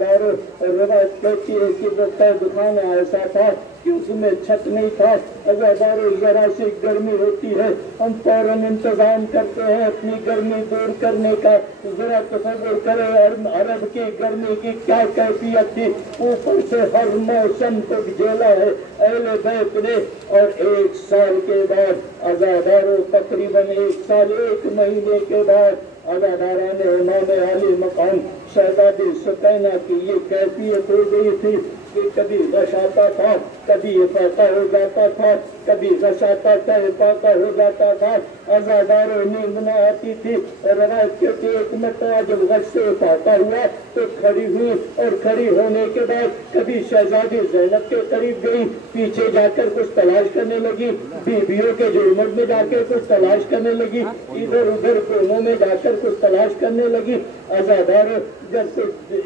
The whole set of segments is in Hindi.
रवायत कहती है कि वो तहखाना ऐसा था कि उसमें छत नहीं था। अगर जरा सी गर्मी होती है हम फौरन इंतजाम करते हैं अपनी गर्मी दूर करने का। जरा तसव्वुर करें अरब की गर्मी की क्या कैफियत थी। ऊपर से हर मौसम को झेला है अहले बैत ने। और 1 साल के बाद अज़ादारों तकरीबन 1 साल 1 महीने के बाद अज़ादारा ने इमाम आली मकाम शहजादी सुकैना की ये कैफियत हो गई थी कि कभी रश आता था, कभी इफाका हो जाता था, कभी रश आता था, इफाका हो जाता था। अज़ादारों नींद न आती थी। रवायत के 1 मरतबा जब रश से इफाका हुआ तो खड़ी हुई और खड़ी होने के बाद कभी शहजादी ज़ैनब के करीब गई, पीछे जाकर कुछ तलाश करने लगी, बीबियों के जुर्मट में जाकर कुछ तलाश करने लगी, इधर उधर कोनों में जाकर कुछ तलाश करने लगी। अज़ादारों जब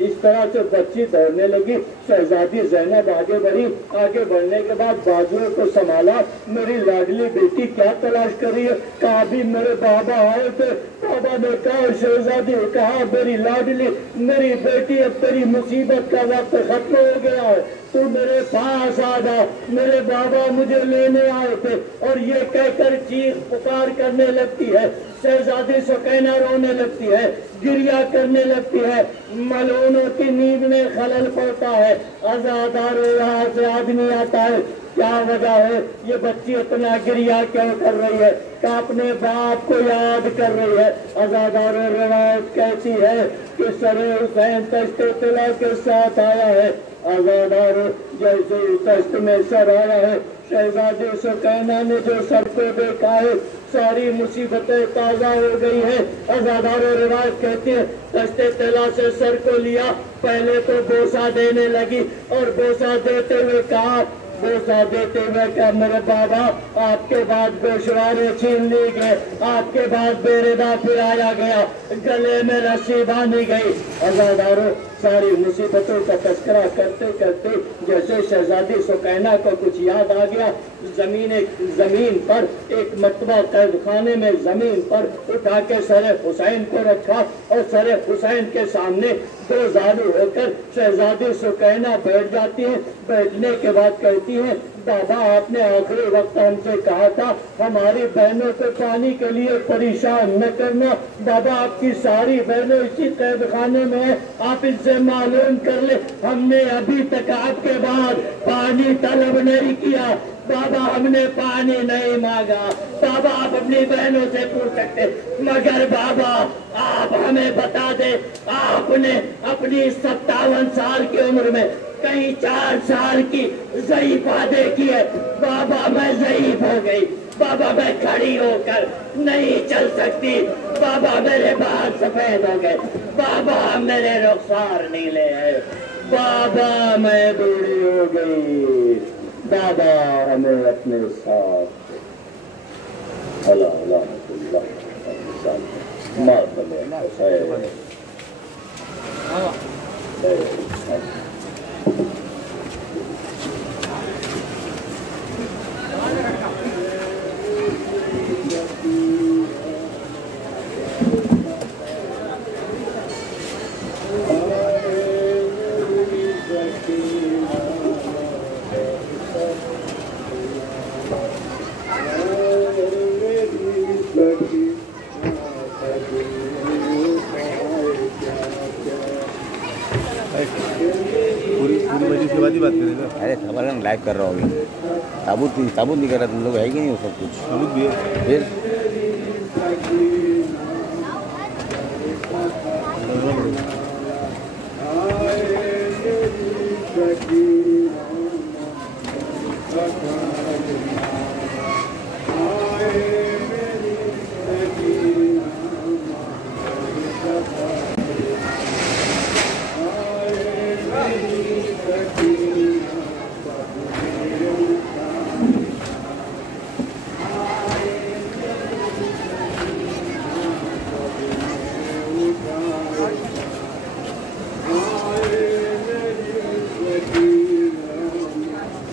इस तरह से बच्ची दौड़ने लगी, शहजादी ज़ैनब आगे बढ़ी। आगे बढ़ने के बाद बाजुओं को संभाला, मेरी लाडली बेटी क्या तलाश कर रही है? कहा भी मेरे बाबा आए थे। बाबा ने कहा, शहजादी ने कहा, मेरी लाडली मेरी बेटी अब तेरी मुसीबत का वक्त खत्म हो गया है, तू मेरे पास आ जा, मेरे बाबा मुझे लेने आए थे। और ये कहकर चीख पुकार करने लगती है। शहजादी सुकैना रोने लगती है, गिरिया करने लगती है। मलूनों की नींद में खलल पड़ता है। अज़ादारों यहाँ से आदमी आता है, क्या वजह है ये बच्ची इतना गिरिया क्यों कर रही है? क्या अपने बाप को याद कर रही है? अज़ादारों रिवायत कहती है कि सरे हुसैन तश्ते तिला के साथ आया है। अज़ादारों जैसे तश्त में सर आया है, शहजादी सुकैना ने जो सर को देखा है सारी मुसीबतें ताज़ा हो गई है। अज़ादारों रिवायत कहती है तश्ते तिला से सर को लिया, पहले तो बोसा देने लगी और बोसा देते हुए कहा, बोसा देते हुए क्या मेरे बाबा आपके बाद गोशवारे छीन ली गए, आपके बाद बेरेदा फिराया गया, गले में रस्सी बांधी गई। अज़ादारों सारी मुसीबतों का तस्करा करते करते जैसे शहजादी सुकैना को कुछ याद आ गया, जमीन पर एक मरतबा कैदखाने में जमीन पर उठा के सरे हुसैन को रखा और सरे हुसैन के सामने 2 जालू होकर शहजादी सुकैना बैठ जाती है। बैठने के बाद कहती है, बाबा आपने आखिरी वक्त हमसे कहा था हमारी बहनों को पानी के लिए परेशान न करना। बाबा आपकी सारी बहनें इसी कैदखाने में है, आप इनसे मालूम कर ले, हमने अभी तक आपके बाद पानी तलब नहीं किया। बाबा हमने पानी नहीं मांगा। बाबा आप अपनी बहनों से पूछ सकते, मगर बाबा आप हमें बता दे, आपने अपनी 57 साल की उम्र में कहीं 4 साल की ज़ईफ़ वादे की है। बाबा मैं ज़ईफ़ हो गई, बाबा मैं खड़ी होकर नहीं चल सकती, बाबा मेरे बाल सफेद हो गए, बाबा मेरे रुखसार नीले हैं, बाबा मैं बूढ़ी हो गई, बाबा हमें अपने साथ अरे खबर है लाइव कर रहा हूँ। ताबूत नहीं कर रहा, तुम लोग है कि नहीं? सब कुछ ताबूत भी है फिर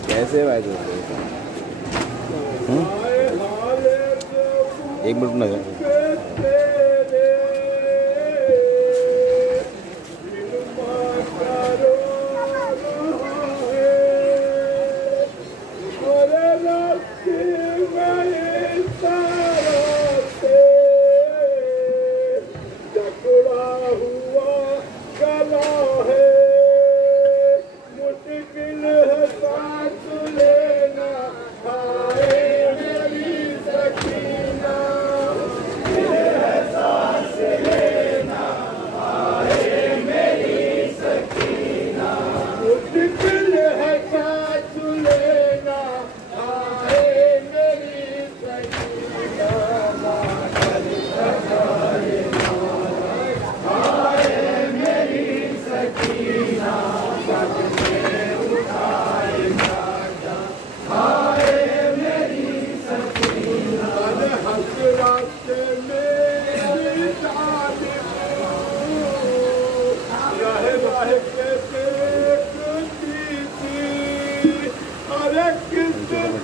कैसे भाई दोस्तों? 1 मिनट ना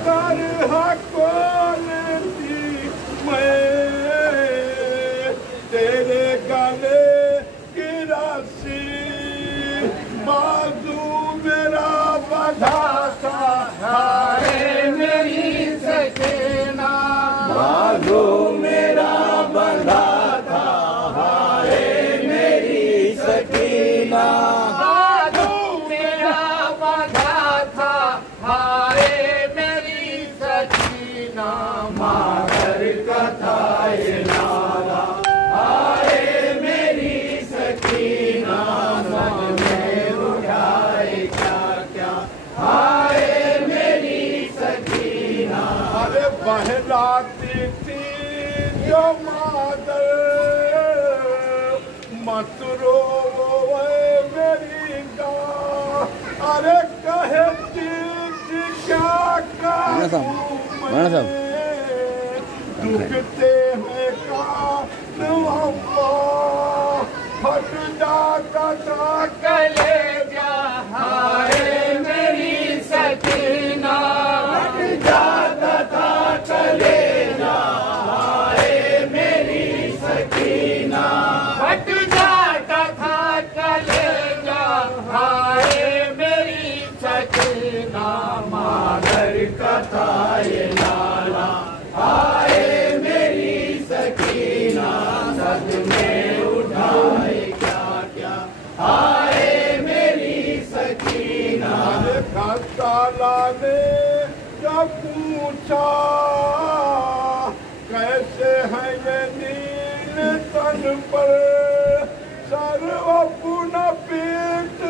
कर हकोल दी मैं तेरे गले की रस्सी बाजू मेरा बंधा था हाय मेरी सकीना बाजू मेरा बंधा था हाय मेरी सकीना बाजू मेरा बंधा था हाय मेरी सकीना मागर कथा ये नारा हाय मेरी सकीना मन में उठाए क्या क्या हाय मेरी सकीना अरे बहलाती थी जो मादर मत रो मेरी गा अरे कहती थी क्या करूं मैं दुखते हैं कान अम्मा फट जाता था कलेजा हाय मेरी सकीना फट जाता था कलेजा हाय मेरी सकीना फट जाता था कलेजा हाय मेरी सकीना मागर कथा ये नाला हाय मेरी सकीना सद में उठाए क्या क्या हाय मेरी सकीना खस्ता ने जब पूछा कैसे है ये नील तन पर सर अपना पीट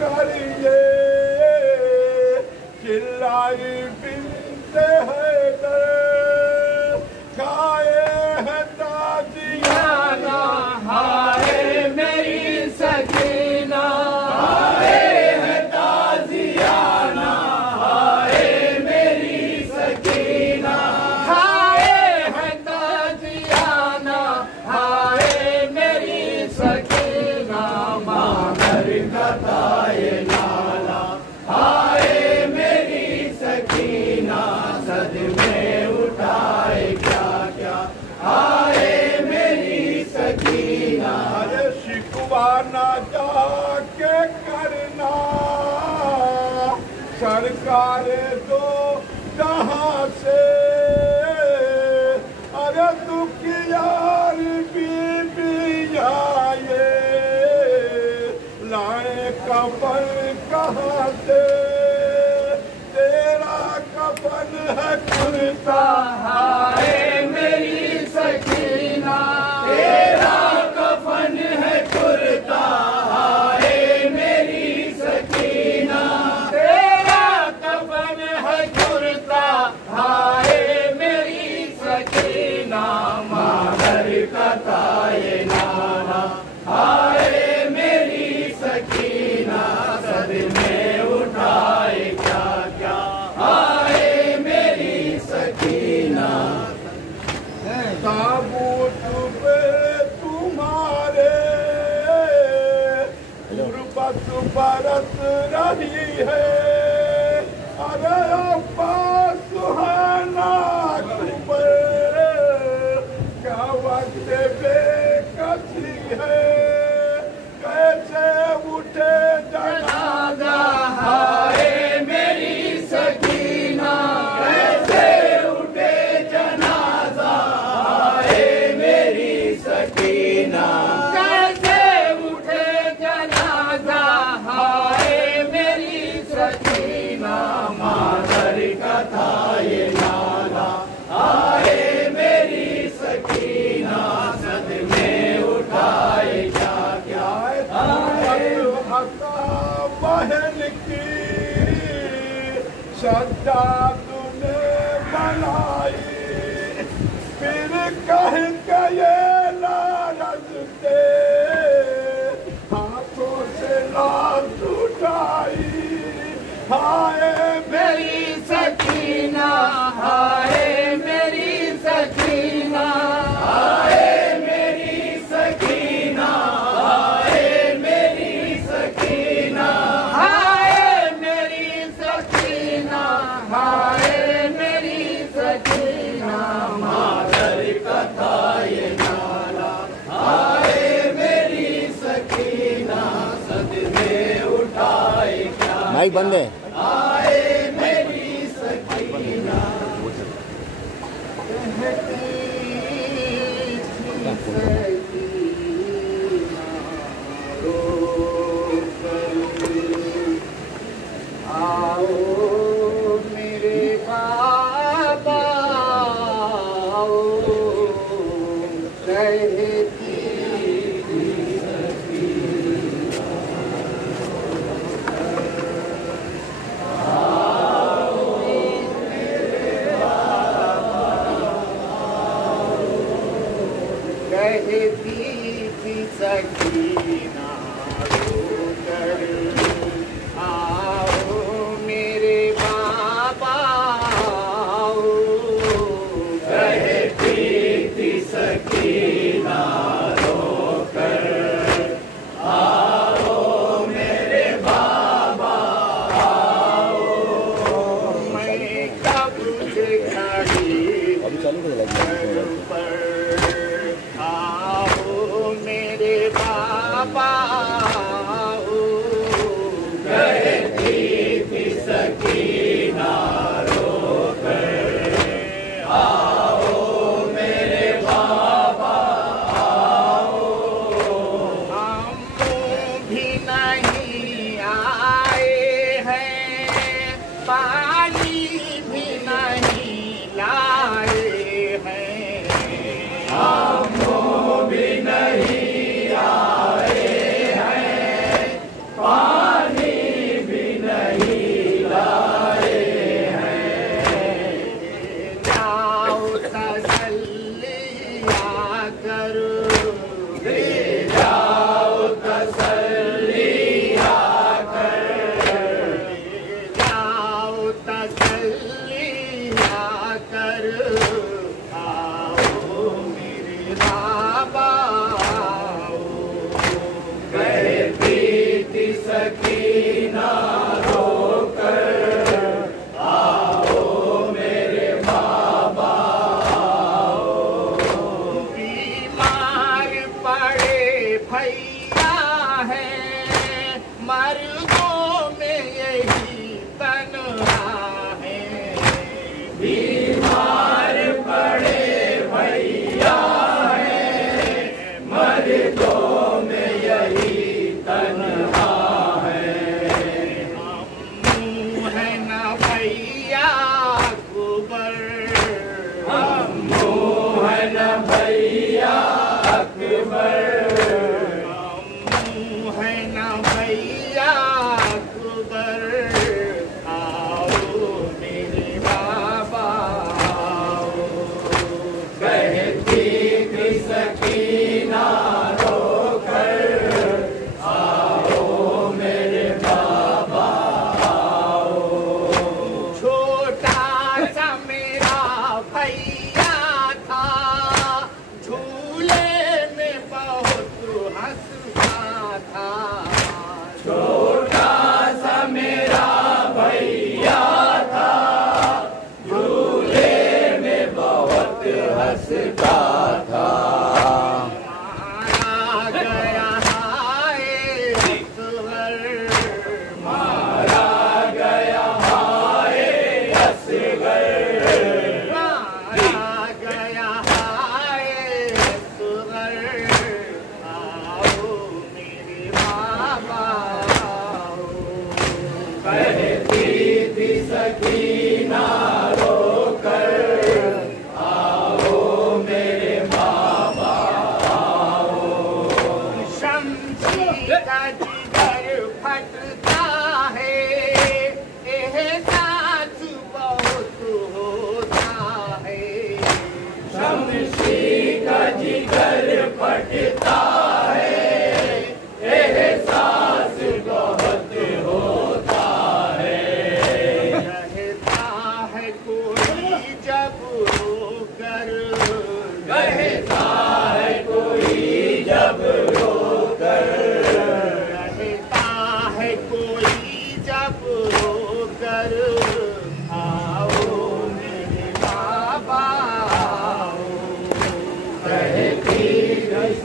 करिए चिल्लाई बिनते है गाए है ताजियाना हाय मेरी सकीना हाय है ताजियाना हाय मेरी सकीना हाय है ताजियाना हाय मेरी सकीना मागर कथा ये नाला हाय मेरी सकीना सद में उठाए क्या क्या हाय मेरी सकीना अरे शिकवा ना जाके करना सरकार दो जहाँ से अरे दुखियार बीबी आए लाए कफन कहाँ से तेरा कफन है कुर्ता हाय मेरी सकीना तेरा कफन है कुर्ता हाय मेरी सकीना तेरा कफन है कुर्ता हाय मेरी सकीना मागर कथा ये नारा हाय मेरी सकीना सद में उठाए क्या क्या हाय मेरी सकीना ताबूत पे तुम्हारे गुरबत बरस रही है अरे अब्बा सुहाना पे क्या वक्त बेकसी है कैसे उठे जनाजा हाय मेरी सकीना कैसे उठे जनाजा हाय मेरी सकीना कैसे उठे जनाजा हाय मेरी सकीना मागर कथा ये नाला हाय मेरी सकीना सद में उठाए क्या क्या बहन की श्रद्धा तूने बनाई फिर कह गए लालच दे हाथों से लाश उठाई हाय मेरी सकीना हाय मेरी सकीना हाय मेरी सकीना हाय मेरी सकीना हाय मेरी सकीना हाय माइक बंद है।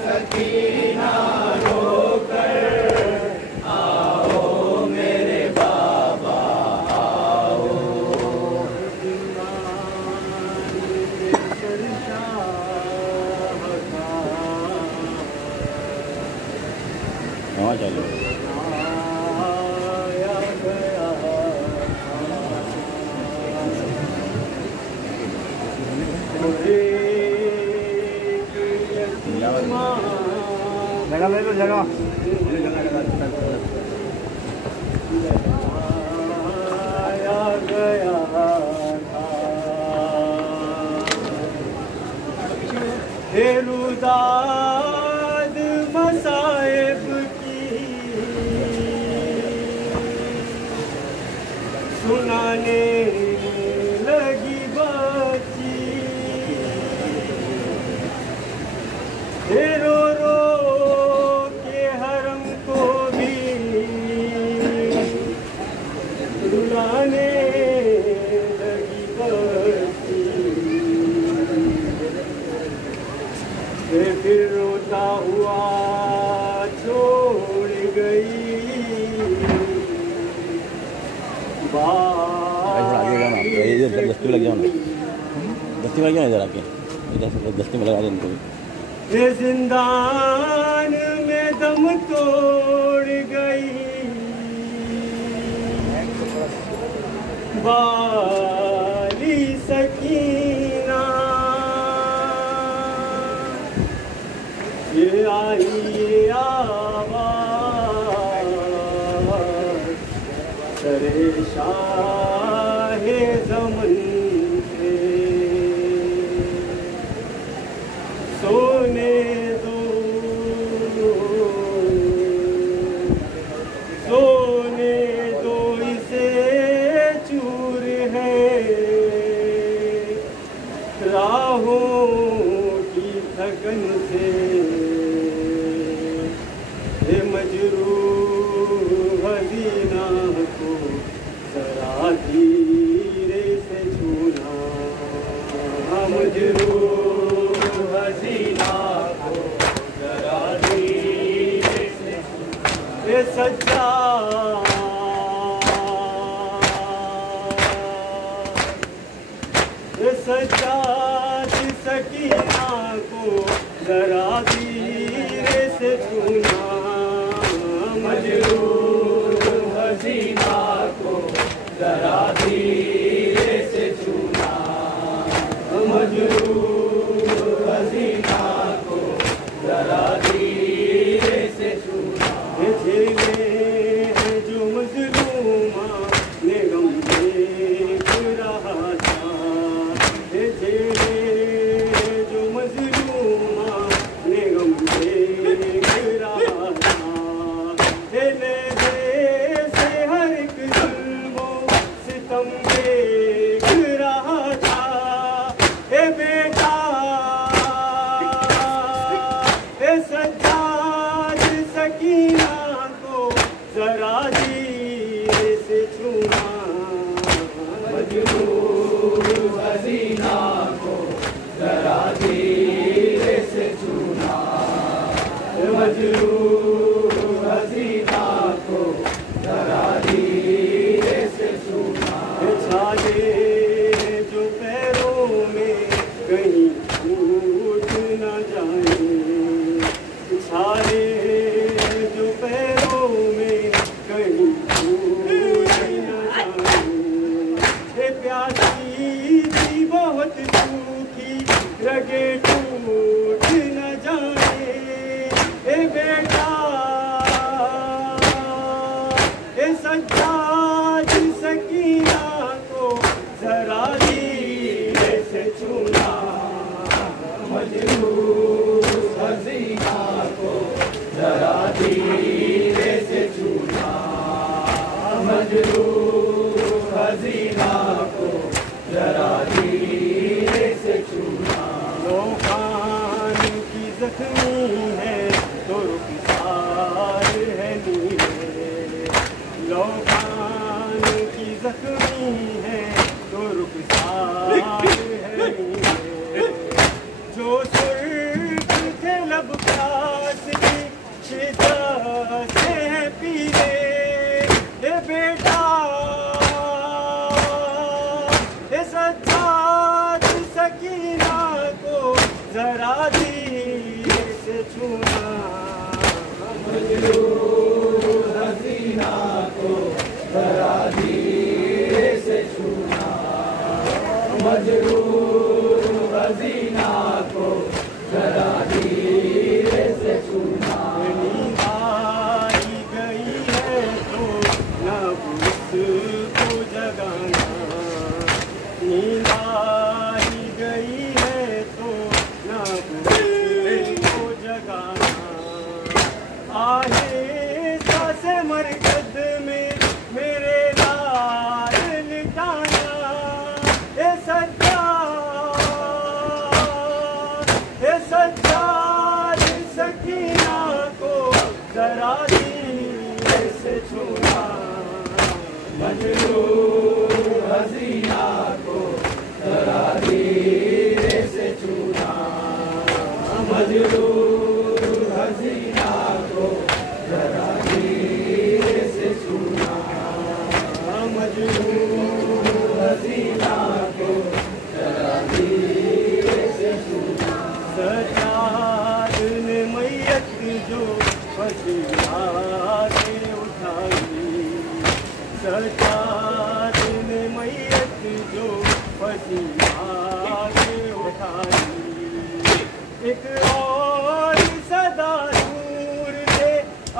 सकीना रोकर आओ गया रुदाद मसाइब की सुनाने लगी बच्ची रो रो के हरम को भी रुलाने लगी बच्ची फिर रोता हुआ छोड़ गई इधर दस्ती में लग जाओ ना, दस्ती में लग जाओ इधर आके, इधर दस्ती में लगा दे इनको भी। ये जिंदान में दम तोड़ गई बाली सकीना, ये आई ये आवाज़ सरे शाहे ज़मन पे सोने दो इसे चूर है राहों की थकन से मजरूह हसीना को जरा धीरे से छूना, मजरूह हसीना को जरा धीरे से छूना। ये सज्जाद सकीना को जरा धीरे से छूना, मजरूह हसीना को जरा धीरे से छूना, मजरूह हसीना को जरा धीरे से छूना। झेले हैं जो मजलूमा ने गम देख रहा था, झेले जो मजलूमा ने गम देख रहा था, झेले से हर एक जुल्मो सितम देख रहा था। ए बेटा ए सज्जाद सकीना को जरा धीरे से छूना, मजरूह हसीना को जरा धीरे से छूना, मजरूह हसीना को जरा धीरे से छूना। छाले जो पैरों में कहीं छूट न जाए, छाले जो पैरों में कहीं छूट न जाए। ये प्यासी थी बहुत सूखी रगे टूट न जाए। ए बेटा ए सज्जाद सकीना को जरा धीरे से छूना, मजरूह हसीना को जरा धीरे से छूना, मजरूह हसीना को जरा धीरे से छूना। लोखान की जख्मी है तो रुखसार है नीले, लोखान की जख्मी है तो रुखसार है नीले। जो सुर्ख थे लब प्यास की शिद्दत से है पीले। ए बेटा ए सज्जाद सकीना को जरा धीरे से छूना, मजरूह हसीना को जरा धीरे से छूना, मजरूह हसीना को जरा धीरे से छूना। नींद ना उसको जगाना, नींद आ ही गई है तो ना उसको जगाना, आहे सांसे मरकज में मेरे लाल लिटाना, ए सज्जाद सकीना को जरा धीरे से छूना, मजनू हसीना को जरा धीरे से छूना, मजनू हसीना को जरा धीरे से छूना, मजनू हसीना को जरा धीरे से छूना। सज्जाद ने मैयत जो पसीना से उठाई, सज्जाद ने मैयत जो पसीना से उठाई, एक और सदा दूर से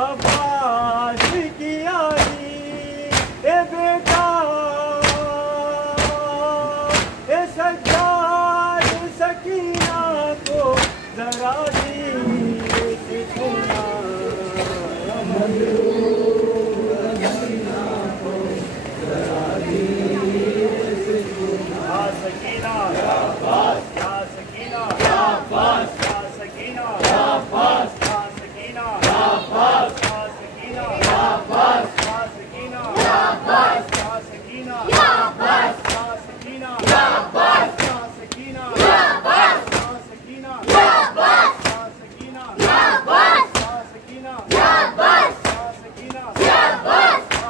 अब्बास की आई, ए बेटा ए सज्जाद सकीना को जरा धीरे से छूना, मजनू हसीना को जरा धीरे से छूना। या सकीना या बास, या सकीना या बास, या सकीना या बास, या सकीना या बास, या सकीना या बास, या सकीना या बास, या सकीना या बास, या सकीना या बास, या सकीना या बास, या सकीना या बास, या सकीना या बास, या सकीना या बास, या सकीना या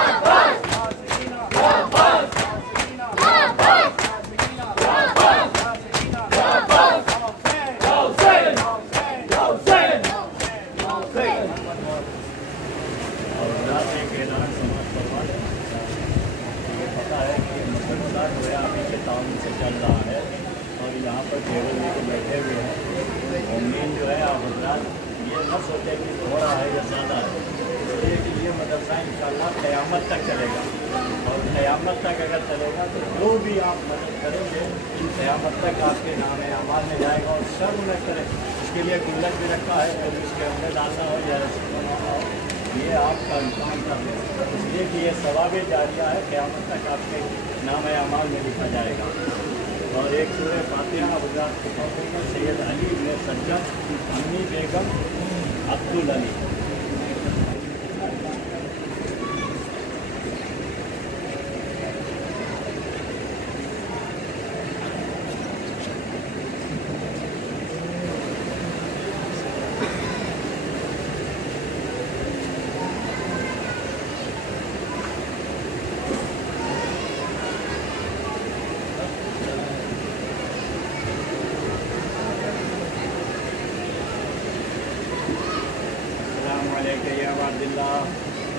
बास, या सकीना या बास, या सकीना या बास, या सकीना या बास, या सकीना या बास, या सकीना या बास। हुसैन हुसैन हुसैन हुसैन और रास्ते के दौरान समाज करवा ये पता है कि मसला जो है अभी के ताउन से चल रहा है और यहाँ पर ढेरों लेकर बैठे हुए हैं। उम्मीद जो है आप हजरात ये न सोचे कि थोड़ा है या ज़्यादा है, इसलिए कि ये मदरसा इंशाअल्लाह क़यामत तक चलेगा और क़यामत तक अगर चलेगा तो जो भी आप मदद करेंगे क़यामत तक आपके नाम अमाल में जाएगा। और शर्म न करें, इसके लिए गुल्लक भी रखा है और इसके अंदर डालना हो या रस्सी बनाना हो, ये आपका इंतजाम कर लें, इसलिए कि ये सवाब जारिया है, क़यामत तक आपके नाम अमाल में लिखा जाएगा। और एक सूरह फातिहा हज़रात को पढ़ेंगे सैयद अली इब्न सज्जद, अम्मी बेगम अब्दुल अली।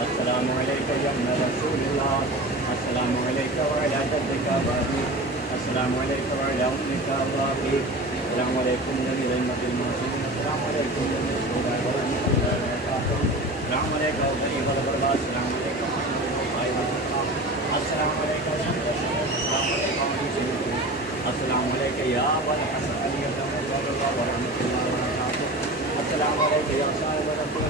अस्सलामु अलैका या रसूलुल्लाह, अस्सलामु अलैका व अला जद्दिका अबी, अस्सलामु अलैका व अला उम्मिका अबी, अस्सलामु अलैकुम जमील अल-मदीन मौजूद, अस्सलामु अलैकुम जमील शुहदा व अस्सलामु अलैका व गरीब अल-ग़रबा, अस्सलामु अलैका अस्सलामु अलैका अस्सलामु अलैका या अबल हसन अली व रहमतुल्लाहि व बरकातहू, अस्सलामु अलैका या साहिब रसूल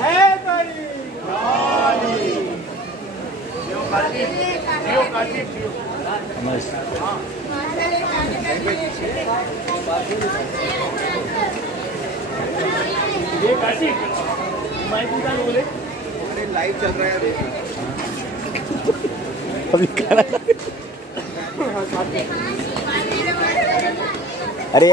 है बड़ी गाली यो काटी माइक निकाल बोले लाइव चल रहा है अभी अरे